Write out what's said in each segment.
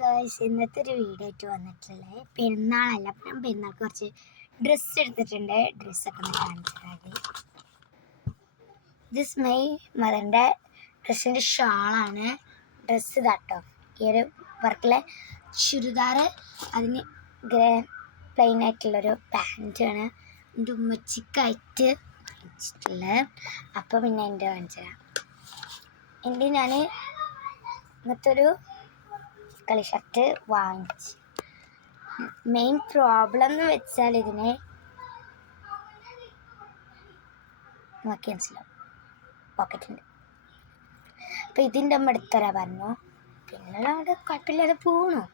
Guys, ഇന്നത്തെ ഒരു video ആയിട്ട് വന്നിട്ടുള്ളത് പെരുന്നാളല്ല. അപ്പം ഞാൻ പെരുന്നാൾക്ക് കുറച്ച് ഡ്രസ്സ് എടുത്തിട്ടുണ്ട്. ഡ്രസ്സൊക്കെ ഒന്ന് കാണിച്ചിട്ടുണ്ട്. ദിസ് മൈ മദറിൻ്റെ ഡ്രസ്സിൻ്റെ ഷാളാണ്. ഡ്രസ്സ് ഇതാട്ടോ, ഈ ഒരു വർക്കിലെ ചുരിദാറ്, അതിന് പ്ലെയിൻ ആയിട്ടുള്ളൊരു പാൻറ്റാണ് എൻ്റെ ഉമ്മച്ചിക്കായിട്ട് വാങ്ങിച്ചിട്ടുള്ളത്. അപ്പോൾ പിന്നെ എൻ്റെ കാണിച്ചു തരാം. എൻ്റെ ഞാൻ ഇങ്ങനത്തെ ഒരു കളി ഷർട്ട് വാങ്ങിച്ചു. മെയിൻ പ്രോബ്ലം എന്ന് വെച്ചാൽ ഇതിനെ നോക്കി മനസ്സിലാവും, പോക്കറ്റുണ്ട്. അപ്പം ഇതിൻ്റെ അമ്മ എടുത്തരാ പറഞ്ഞു. പിന്നെ അവിടെ കുഴപ്പമില്ലാതെ പോകണു.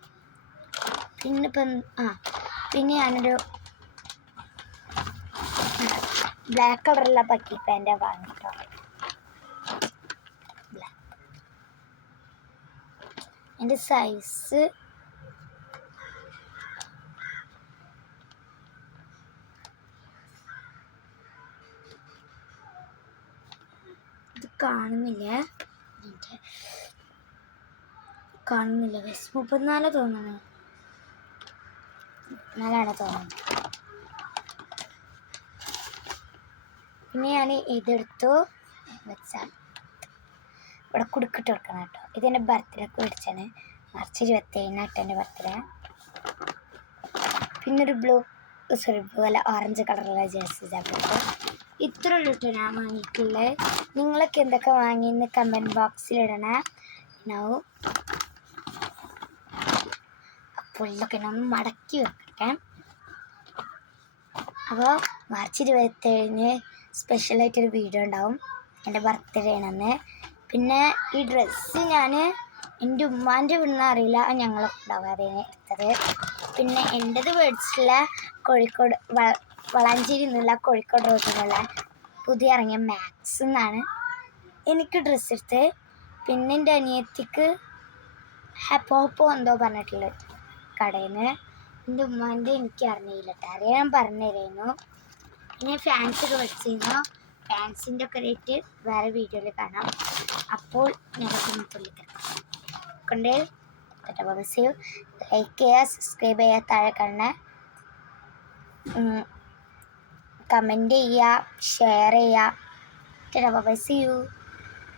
പിന്നെ ഞാനൊരു ബ്ലാക്ക് കളറുള്ള പക്കി പാൻ്റ് വാങ്ങിട്ടോ. എൻ്റെ സൈസ് ഇത് കാണുന്നില്ല 34 തോന്നുന്നു, 34 തോന്നുന്നു. പിന്നെ ഞാൻ ഇതെടുത്തു വെച്ചാൽ ഇവിടെ കുടുക്കിട്ട് കൊടുക്കണം കേട്ടോ. ഇതെൻ്റെ ബർത്ത്ഡേക്ക് മേടിച്ചാണ്. മാർച്ച് 27 എൻ്റെ ബർത്ത്ഡേ. പിന്നെ ഒരു ബ്ലൂ അല്ല ഓറഞ്ച് കളറുള്ള ജേഴ്സി ജാക്കറ്റ്. ഇത്ര ഉള്ളൂ ഞാൻ വാങ്ങിയിട്ടുള്ളത്. നിങ്ങളൊക്കെ എന്തൊക്കെ വാങ്ങിയെന്ന് കമൻറ്റ് ബോക്സിലിടണേ. അപ്പോൾ ഇതൊക്കെ ഞാൻ മടക്കി വെക്കട്ടെ. അപ്പോൾ മാർച്ച് 27 സ്പെഷ്യലായിട്ടൊരു വീഡിയോ ഉണ്ടാവും, എൻ്റെ ബർത്ത്ഡേ ആണെന്ന്. പിന്നെ ഈ ഡ്രസ്സ് ഞാൻ എൻ്റെ ഉമ്മാൻ്റെ വീടിന് അറിയില്ല, ഞങ്ങളൊക്കെ ഉണ്ടാവാതെ എടുത്തത്. പിന്നെ എൻ്റെത് മേടിച്ചിട്ടുള്ള കോഴിക്കോട് വളാഞ്ചേരി നിന്നുള്ള കോഴിക്കോട് റോഡിൽ നിന്നുള്ള പുതിയ ഇറങ്ങിയ മാക്സ് എന്നാണ് എനിക്ക് ഡ്രസ്സ് എടുത്ത്. പിന്നെ എൻ്റെ അനിയത്തിക്ക് ഹോപ്പോ എന്തോ പറഞ്ഞിട്ടുള്ള കടയിൽ നിന്ന്. എൻ്റെ ഉമ്മാൻ്റെ എനിക്ക് അറിഞ്ഞില്ല കേട്ടോ, അറിയാൻ പറഞ്ഞു തരുന്നു. പിന്നെ ഫാൻസൊക്കെ മേടിച്ചിരുന്നു. ഫാൻസിൻ്റെ ഒക്കെ റേറ്റ് വേറെ വീഡിയോയിൽ കാണാം. അപ്പോൾ ഞങ്ങൾക്ക് കൊണ്ട് ലൈക്ക് ചെയ്യുക, സബ്സ്ക്രൈബ് ചെയ്യുക, താഴെ കാണുന്ന കമൻറ്റ് ചെയ്യുക, ഷെയർ ചെയ്യുക. Bye, see U.